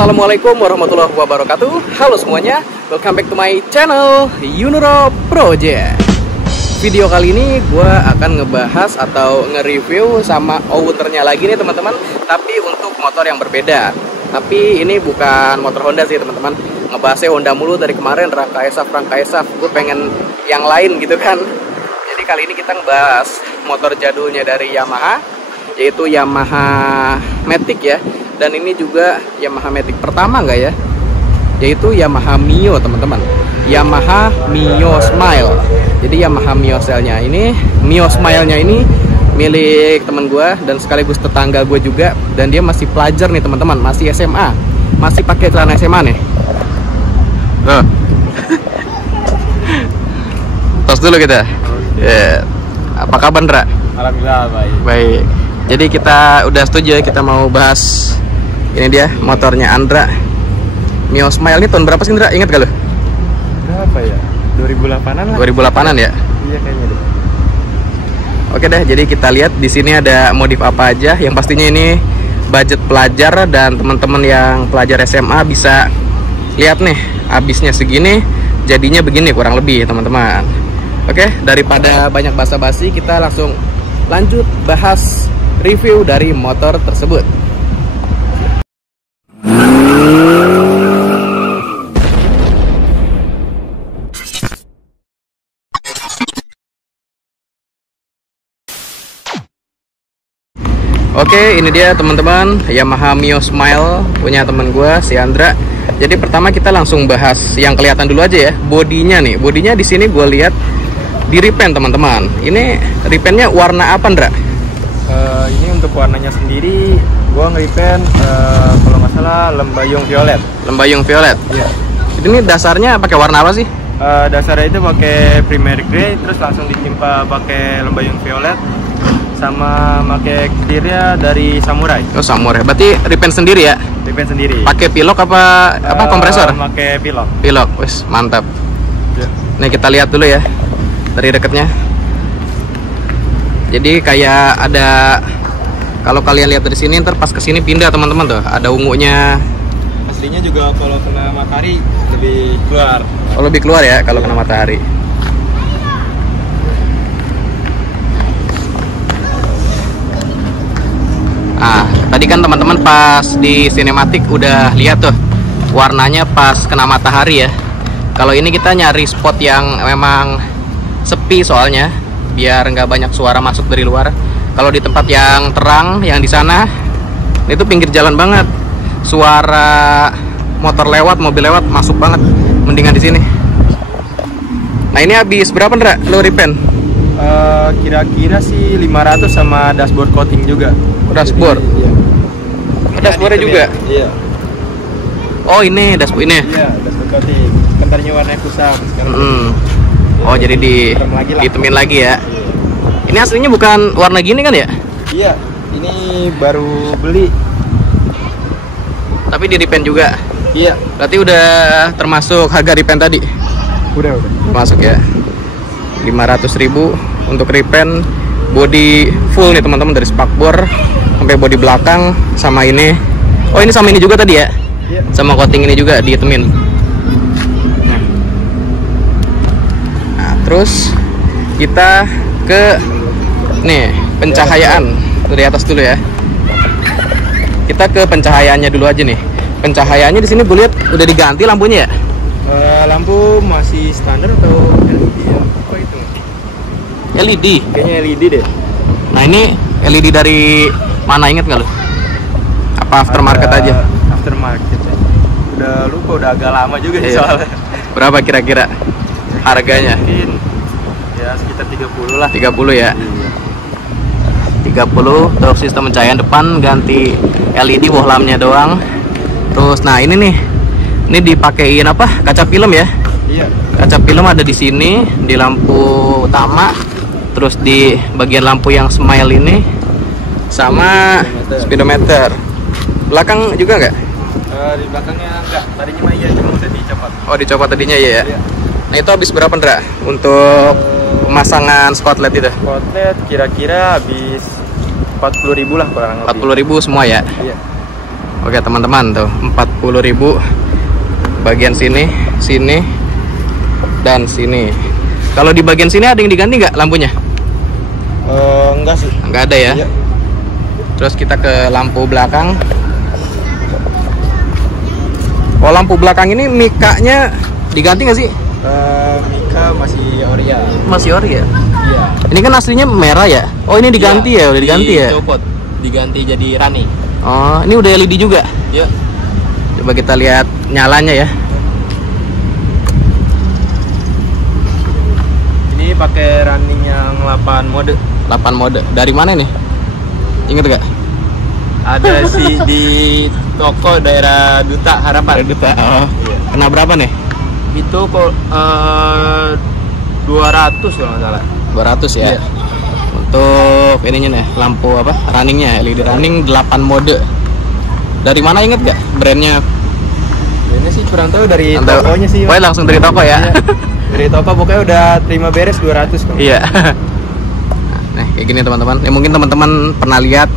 Assalamualaikum warahmatullahi wabarakatuh. Halo semuanya, welcome back to my channel Yunuro Project. Video kali ini gue akan ngebahas atau nge-review sama outernya lagi nih teman-teman, tapi untuk motor yang berbeda. Tapi ini bukan motor Honda sih teman-teman. Ngebahasnya Honda mulu dari kemarin, Rangka Esaf. Gue pengen yang lain gitu kan. Jadi kali ini kita ngebahas motor jadulnya dari Yamaha, yaitu Yamaha Matic ya. Dan ini juga Yamaha Matic pertama nggak ya? Yaitu Yamaha Mio teman-teman. Yamaha Mio Smile. Jadi Yamaha Mio Smile-nya ini milik temen gue dan sekaligus tetangga gue juga. Dan dia masih pelajar nih teman-teman, masih SMA, masih pakai celana SMA nih. Tos dulu kita. Yeah. Apa kabar Ndra? Alhamdulillah baik. Baik. Jadi kita udah setuju ya, kita mau bahas ini dia motornya Andra Mio Smile. Ini tahun berapa sih Andra? Ingat gak lo? Berapa ya? 2008-an lah. 2008-an ya? Iya kayaknya deh. Oke deh, jadi kita lihat di sini ada modif apa aja. Yang pastinya ini budget pelajar dan teman-teman yang pelajar SMA bisa lihat nih, habisnya segini, jadinya begini kurang lebih teman-teman. Oke, daripada banyak basa-basi, kita langsung lanjut bahas review dari motor tersebut. Oke, ini dia teman-teman Yamaha Mio Smile punya temen gue si Andra. Jadi pertama kita langsung bahas yang kelihatan dulu aja ya, bodinya nih. Bodinya di sini gue lihat di repaint teman-teman. Ini repaintnya warna apa Andra? Ini untuk warnanya sendiri gue nge-repaint kalau nggak salah lembayung violet. Lembayung violet. Iya. Ini dasarnya pakai warna apa sih? Dasarnya itu pakai primer grey, terus langsung ditimpa pakai lembayung violet, sama pakai gearnya dari Samurai. Oh Samurai. Berarti repaint sendiri ya? Repaint sendiri. Pakai pilok apa kompresor? Pakai pilok. Pilok, wis mantap. Ya. Nih kita lihat dulu ya dari dekatnya. Jadi kayak ada, kalau kalian lihat dari sini ntar pas kesini pindah teman-teman tuh, ada ungunya. Aslinya juga kalau kena matahari lebih keluar. Oh lebih keluar ya kalau kena matahari. Ah, tadi kan teman-teman pas di sinematik udah lihat tuh warnanya pas kena matahari ya. Kalau ini kita nyari spot yang memang sepi soalnya, biar nggak banyak suara masuk dari luar. Kalau di tempat yang terang, yang di sana itu pinggir jalan banget, suara motor lewat, mobil lewat masuk banget. Mendingan di sini. Nah ini habis berapa Ndra lo repaint? Kira-kira sih 500 sama dashboard coating juga. Dashboard? Jadi, iya. Dashboardnya juga? Iya. Oh ini dashboard ini? Iya, dashboard coating. Kentarnya warnanya kusam sekarang. Oh jadi ditemin lagi ya? Iya. Ini aslinya bukan warna gini kan ya? Iya, ini baru beli. Tapi di repaint juga? Iya. Berarti udah termasuk harga repaint tadi? Udah. Masuk ya. 500.000 untuk repaint body full nih teman-teman, dari spakbor sampai body belakang sama ini. Oh ini sama ini juga tadi ya? Iya. Sama coating ini juga ditemin. Nah terus kita ke nih pencahayaan dari atas dulu ya. Kita ke pencahayaannya dulu aja nih. Pencahayaannya di sini gue lihat udah diganti lampunya ya? Lampu masih standar atau LED ya? Apa itu? LED? Kayaknya LED deh. Nah ini LED dari mana, inget nggak lo? Apa aftermarket aja? Aftermarket ya. Udah lupa, udah agak lama juga sih soalnya. Berapa kira-kira harganya? Mungkin ya sekitar 30 lah. 30 ya? Iya. 30 untuk sistem pencahayaan depan, ganti LED bohlamnya doang. Terus nah ini nih, ini dipakein apa? Kaca film ya? Iya. Kaca film ada di sini, di lampu utama, terus di bagian lampu yang smile ini, sama speedometer. Belakang juga nggak? Di belakangnya enggak. Tadinya mah iya, cuma udah dicopot. Oh dicopot tadinya ya? Iya. Nah itu habis berapa Ndra untuk pemasangan spotlight itu? Spotlight kira-kira habis 40.000 lah kurang lebih. 40.000 semua ya? Iya. Oke teman-teman, tuh 40.000 bagian sini, sini, dan sini. Kalau di bagian sini ada yang diganti nggak lampunya? Enggak sih. Nggak ada ya? Iya. Terus kita ke lampu belakang. Oh, lampu belakang ini mikanya diganti nggak sih? Mika masih ori ya. Masih ori ya? Iya. Ini kan aslinya merah ya? Oh, ini diganti ya? Udah diganti ya? Dicopot, diganti jadi running. Oh, ini udah LED juga? Iya. Coba kita lihat nyalanya ya. Ini pakai running yang 8 mode. 8 mode. Dari mana nih? Ingat gak? Ada sih di toko daerah Duta Harapan. Duta. Oh. Iya. Kena berapa nih? Itu kok 200 kalau nggak salah. 200 ya. Iya. Untuk ininya nih, lampu apa? Runningnya LED running 8 mode. Dari mana inget gak brandnya? Ini sih kurang tahu dari Tahu. tokonya sih. Pokoknya langsung dari toko ya. Iya. Dari toko pokoknya udah terima beres 200 kok. Iya. Nah, kayak gini teman-teman. Ya mungkin teman-teman pernah lihat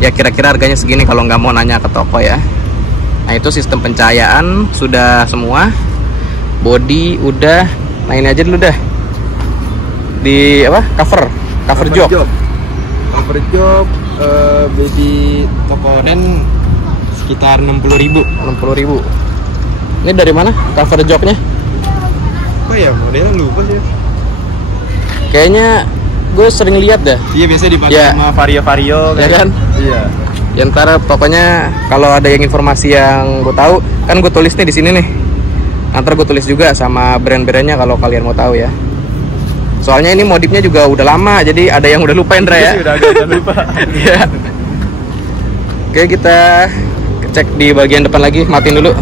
ya, kira-kira harganya segini kalau nggak mau nanya ke toko ya. Nah, itu sistem pencahayaan sudah semua. Body udah. Nah, ini aja dulu dah. Di apa? Cover jok. Cover jok di toko Oden sekitar 60.000. 60.000. Ini dari mana cover joknya? Oh ya, modelnya lupa sih. Kayaknya gue sering lihat dah. Iya, biasa dipakai Ya. sama vario-vario Ya kan? Iya. Ya ntar pokoknya kalau ada yang informasi yang gue tahu kan gue tulis nih di sini nih. Ntar gue tulis juga sama brand-brandnya kalau kalian mau tahu ya. Soalnya ini modifnya juga udah lama, jadi ada yang udah lupa Indra ya. Udah agak lupa. Iya. Oke, kita cek di bagian depan lagi, matiin dulu.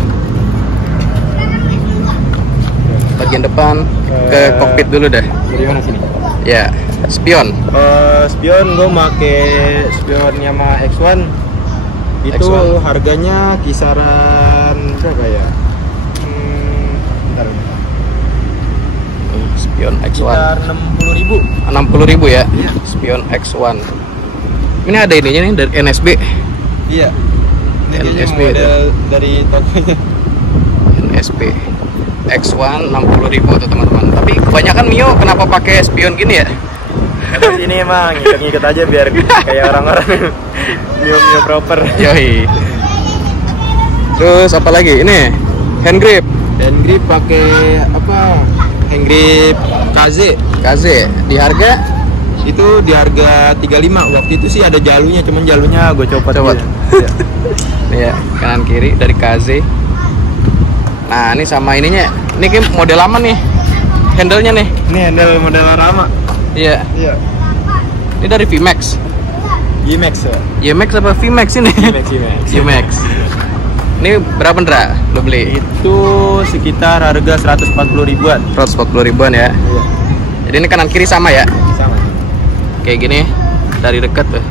Bagian depan ke kokpit dulu dah. Dari mana sini? Ya, spion. Spion gue make spion Yamaha X1. Itu X1. harganya kisaran berapa ya? Bentar. Spion X1. Sekitar 60.000. 60.000 ya. Iya. Spion X1. Ini ada ininya nih dari NSB. Iya. Ini kayaknya NSB model dari tokonya. NSB X1 60.000 tuh teman-teman. Tapi kebanyakan Mio kenapa pakai spion gini ya? Karena sini emang ngikut-ngikut aja biar kayak orang-orang Mio proper. Yoi. Terus apa lagi? Ini hand grip. Dan grip pakai apa? Hand grip KZ. Di harga Itu di harga 35. Waktu itu sih ada jalunya, cuman jalunya gue copot. Copot. aja. Iya. nih ya, kanan kiri dari KZ. Nah, ini sama ininya. Ini kayak model lama nih. Handle-nya nih. Ini handle model lama. Iya. Iya. Ini dari VMAX. G-Max ya. YMAX apa VMAX ini? G-Max. VMAX. Ini berapa Ndra lo beli? Itu sekitar harga 140 ribuan. 140 ribuan ya. Iya. Jadi ini kanan kiri sama ya. Sama. Kayak gini dari dekat tuh.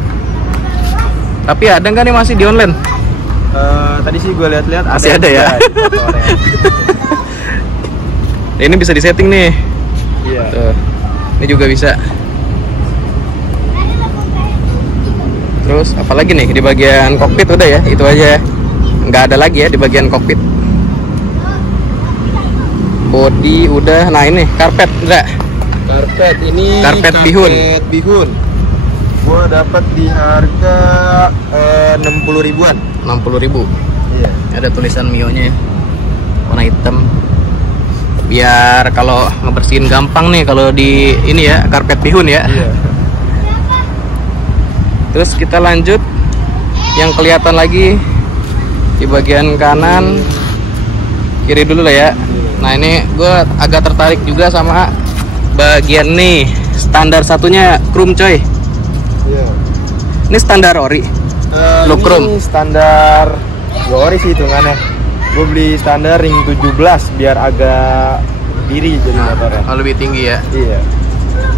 Tapi ada nggak nih masih di online? Tadi sih gue lihat-lihat Masih ada ya? Ini bisa disetting nih. Iya. Tuh. Ini juga bisa. Terus apalagi nih di bagian kokpit udah ya, itu aja. Nggak ada lagi ya di bagian kokpit. Body udah. Nah ini karpet enggak? Karpet ini Karpet bihun. bihun. Gue dapat di harga 60 ribuan. 60.000. Iya. Ada tulisan Mio-nya ya. Warna hitam. Biar kalau ngebersihin gampang nih kalau di ini ya, karpet bihun ya. Iya. Terus kita lanjut yang kelihatan lagi di bagian kanan kiri dulu lah ya. Nah ini gue agak tertarik juga sama bagian nih, standar satunya chrome coy. Iya. Ini standar ori. Lo chrome. Ini standar ori sih hitungannya. Gue beli standar ring 17 biar agak diri jadi motornya. Oh, lebih tinggi ya. Iya.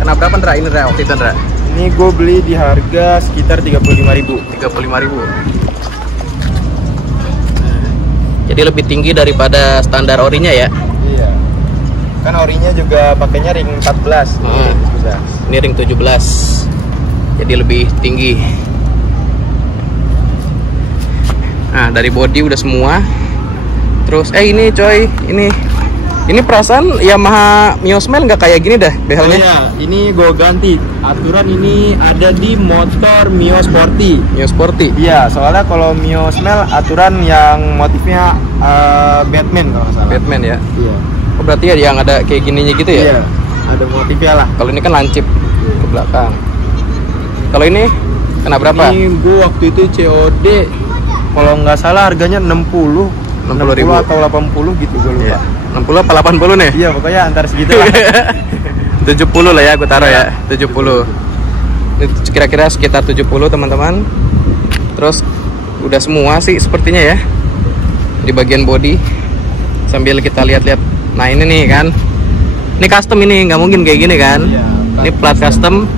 Kenapa berapa Ndra ini Ndra? Waktu itu Ndra? Ini gue beli di harga sekitar 35.000. 35.000. Jadi lebih tinggi daripada standar orinya ya. Iya. Kan orinya juga pakainya ring 14. Ini ring 17. Jadi lebih tinggi. Nah, dari body udah semua. Terus ini coy, ini perasaan Yamaha Mio Smile nggak kayak gini dah behelnya. Oh iya, ini gue ganti. Aturan ini ada di motor Mio Sporty. Mio Sporty. Iya, soalnya kalau Mio Smile aturan yang motifnya Batman kalau nggak salah. Batman ya. Iya. Oh, berarti ya yang ada kayak gininya gitu ya? Iya, ada motifnya lah. Kalau ini kan lancip ke belakang. Kalau ini kena berapa? Ini gue waktu itu COD kalau nggak salah harganya 60 ribu atau 80 gitu, gue lupa. Iya. 60 apa 80 nih? Iya, pokoknya antar segitu lah. 70 lah ya, gue taruh ya. 70. Ini kira-kira sekitar 70 teman-teman. Terus udah semua sih sepertinya ya di bagian body. Sambil kita lihat-lihat. Nah ini nih kan, ini custom, ini nggak mungkin kayak gini kan. Iya, ini plat custom.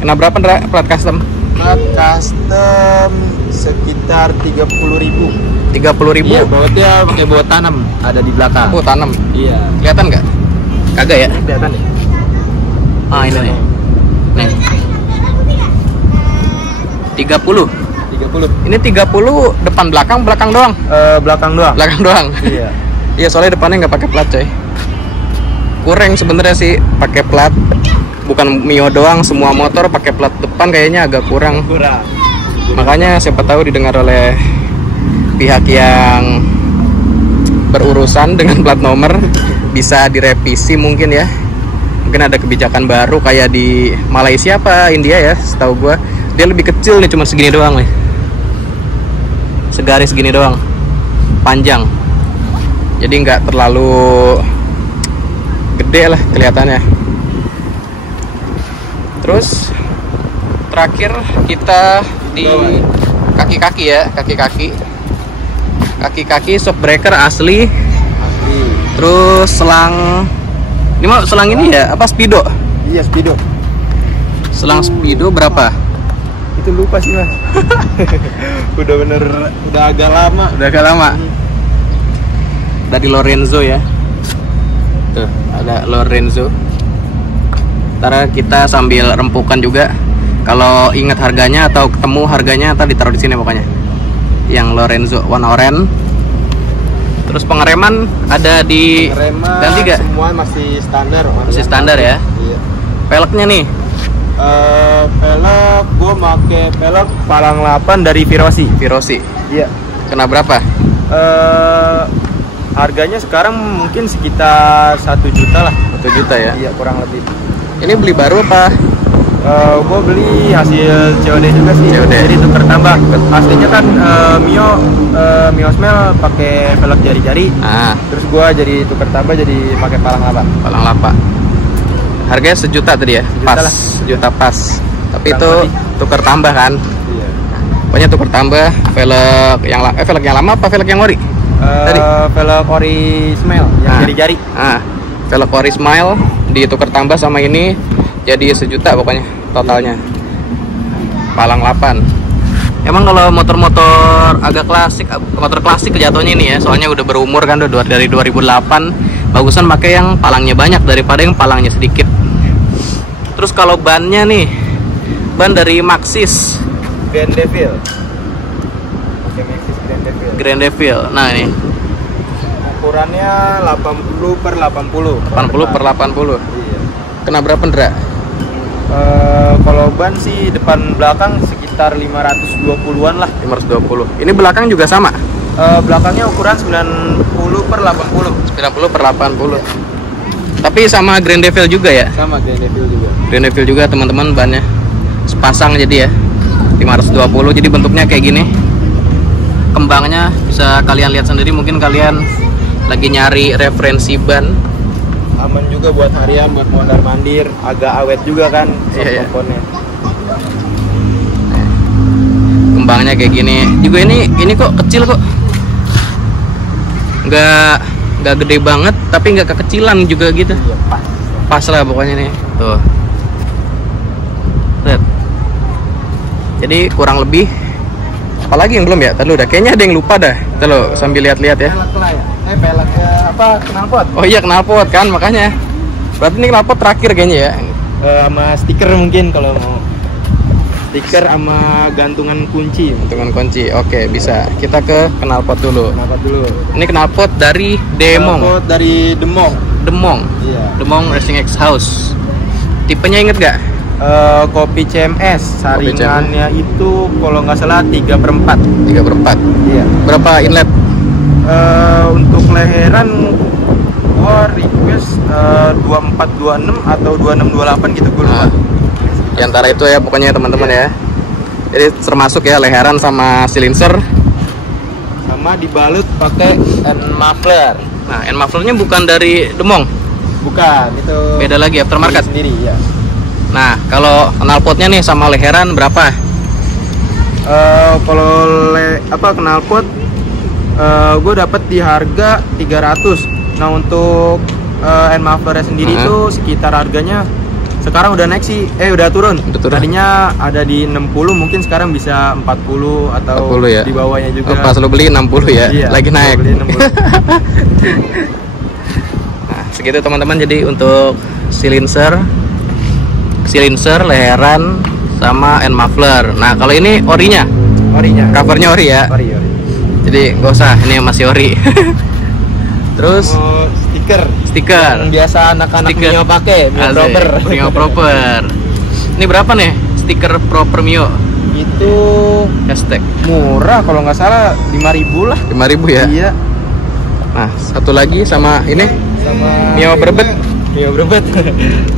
Kena berapa plat custom? Plat custom sekitar 30.000. 30.000. Iya, bautnya pakai baut tanam, ada di belakang. Oh, tanam. Iya. Kelihatan nggak? Kagak ya? Kelihatan ya? Ah, ini nih. Nih. 30. 30. Ini 30 depan belakang doang. Belakang doang. Belakang doang. Iya. Iya, soalnya depannya nggak pakai plat, coy. Kurang sebenarnya sih pakai plat. Bukan Mio doang, semua motor pakai plat depan kayaknya agak kurang. Kurang. Makanya siapa tahu didengar oleh pihak yang berurusan dengan plat nomor bisa direvisi mungkin ya. Mungkin ada kebijakan baru kayak di Malaysia apa India ya, setahu gua. Dia lebih kecil nih, cuma segini doang nih. Segaris gini doang. Panjang. Jadi nggak terlalu gede lah kelihatannya. Terus terakhir kita di kaki-kaki ya, kaki-kaki shock breaker asli. Terus selang ini mah selang ini ya apa Speedo? Iya, Speedo. Selang Speedo berapa? Itu lupa sih, Mas. udah agak lama. Udah agak lama. Dari Lorenzo ya. Tuh, ada Lorenzo. Ntar kita sambil rempukan juga. Kalau ingat harganya atau ketemu harganya ntar ditaruh di sini pokoknya. Yang Lorenzo warna oranye. Terus pengereman ada di ganti gak? Semua masih standar. Masih standar ya. Iya. Peleknya nih. Pelek gue pakai pelek palang 8 dari Virosi. Iya. Kena berapa? Harganya sekarang mungkin sekitar 1 juta lah. 1 juta ya. Iya, kurang lebih. Ini beli baru apa? Gue beli hasil COD juga sih. COD. Jadi tuker tambah. Aslinya kan Mio Smile pakai velg jari-jari. Terus gue jadi tuker tambah jadi pakai palang lapa. Palang lapa. Harganya 1 juta tadi ya? Pas. 1 juta pas. Tapi itu tuker tambah kan? Iya. Pokoknya tuker tambah velg yang lama apa velg yang ori? Tadi velg ori Smile yang jari-jari. Velg ori Smile ditukar tambah sama ini jadi 1 juta pokoknya totalnya. Palang 8. Emang kalau motor-motor agak klasik, motor klasik jatuhnya ini ya, soalnya udah berumur kan, udah dari 2008, bagusan pakai yang palangnya banyak daripada yang palangnya sedikit. Terus kalau bannya nih, ban dari Maxxis Grand Devil. Pakai Maxxis Grand Devil. Nah ini ukurannya 80/80. 80/80. Iya. Kena berapa Ndra? Kalau ban sih depan belakang sekitar 520-an lah. 520. Ini belakang juga sama? Belakangnya ukuran 90/80. 90/80. Tapi sama Grand Devil juga ya? Sama Grand Devil juga. Grand Devil juga teman-teman, bannya sepasang jadi ya 520. Jadi bentuknya kayak gini. Kembangnya bisa kalian lihat sendiri, mungkin kalian lagi nyari referensi ban. Aman juga buat harian, buat mondar mandir, agak awet juga kan. Iya. Komponnya. Kembangnya kayak gini. Juga ini kok kecil kok. Nggak gede banget, tapi nggak kekecilan juga gitu. Iya, pas. Pas lah pokoknya nih. Tuh. Lihat. Jadi kurang lebih. Apalagi yang belum ya? Tadi udah. Kayaknya ada yang lupa dah. Tuh sambil lihat-lihat ya. Peleknya apa? Knalpot. Oh iya, knalpot kan, makanya. Berarti ini knalpot terakhir kayaknya ya. Sama stiker mungkin kalau mau. Stiker sama gantungan kunci. Gantungan kunci. Oke, bisa. Kita ke knalpot dulu. Knalpot dulu. Ini knalpot dari Demong. Knalpot dari Demong. Demong. Iya. Demong Racing X House. Tipenya inget gak? Kopi CMS. Saringannya itu kalau nggak salah 3/4. 3/4. Iya. Berapa inlet? Untuk leheran gua request 2426 atau 2628 gitu gua lupa. Di antara itu ya pokoknya teman-teman ya. Jadi termasuk ya leheran sama silinser. Sama dibalut pakai end muffler. Nah, end mufflernya bukan dari Demong. Bukan, itu Beda lagi aftermarket. sendiri ya. Nah, kalau knalpotnya nih sama leheran berapa? Kalau knalpot gue dapat di harga 300. Nah, untuk end mufflernya sendiri itu sekitar harganya sekarang udah naik sih, udah turun. Tadinya ada di 60, mungkin sekarang bisa 40 atau 40 ya? di bawahnya juga. Pas lo beli 60 ya? Iya, lagi naik. beli 60. Nah, segitu teman-teman. Jadi untuk silinser, leheran, sama end muffler. Nah, kalau ini orinya? Orinya. Covernya ori ya? Ori. Jadi gak usah, ini masih ori. Terus stiker yang biasa anak-anak Mio pakai, Mio Proper. Ini berapa nih stiker Proper Mio? Itu hashtag murah kalau nggak salah 5.000 lah. 5.000 ya? Iya. Nah, satu lagi sama ini sama Mio Brebet.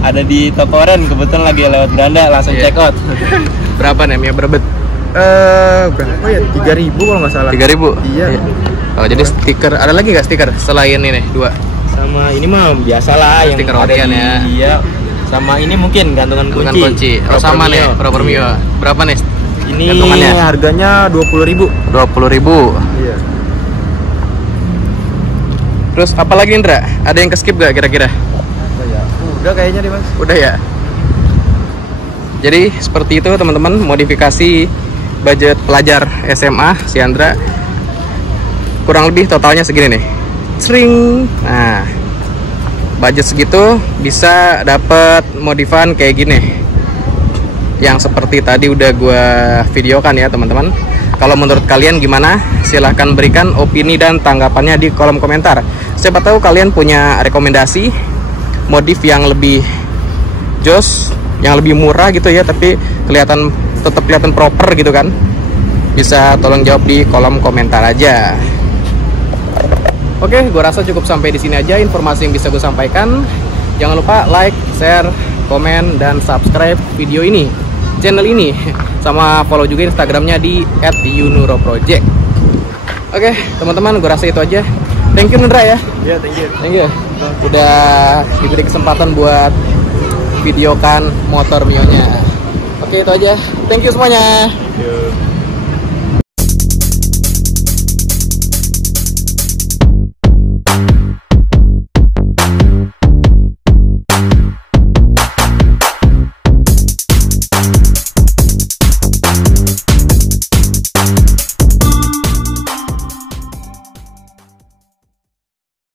Ada di toko Oren, kebetulan lagi lewat beranda, langsung check out. Berapa nih Mio Brebet? Berapa ya? 3.000 kalau nggak salah. 3.000? Iya. Oh, jadi stiker, ada lagi nggak stiker selain ini dua? Sama ini mah biasa lah yang stiker ada orian di, ya. Iya. Sama ini mungkin gantungan kunci. Oh, sama nih Proper Mio. Berapa nih? Ini gantungannya? harganya 20.000. 20.000. Iya. Terus apa lagi Indra? Ada yang ke-skip gak kira-kira? Apa ya? Udah kayaknya deh Mas. Udah ya. Jadi seperti itu teman-teman, modifikasi budget pelajar SMA si Andra. Kurang lebih totalnya segini nih. Sering. Nah, budget segitu bisa dapat modifan kayak gini. Yang seperti tadi udah gua videokan ya teman-teman. Kalau menurut kalian gimana? Silahkan berikan opini dan tanggapannya di kolom komentar. Siapa tahu kalian punya rekomendasi modif yang lebih jos, yang lebih murah gitu ya, tapi tetap kelihatan proper gitu kan. Bisa tolong jawab di kolom komentar aja. Oke, gue rasa cukup sampai di sini aja informasi yang bisa gue sampaikan. Jangan lupa like, share, komen, dan subscribe video ini, channel ini, sama follow juga Instagramnya di @yunuroproject. Oke, teman-teman, gue rasa itu aja. Thank you Nendra ya. Iya, thank you. Thank you. Udah diberi kesempatan buat videokan motor Mio-nya. Oke, itu aja. Thank you semuanya. Yo.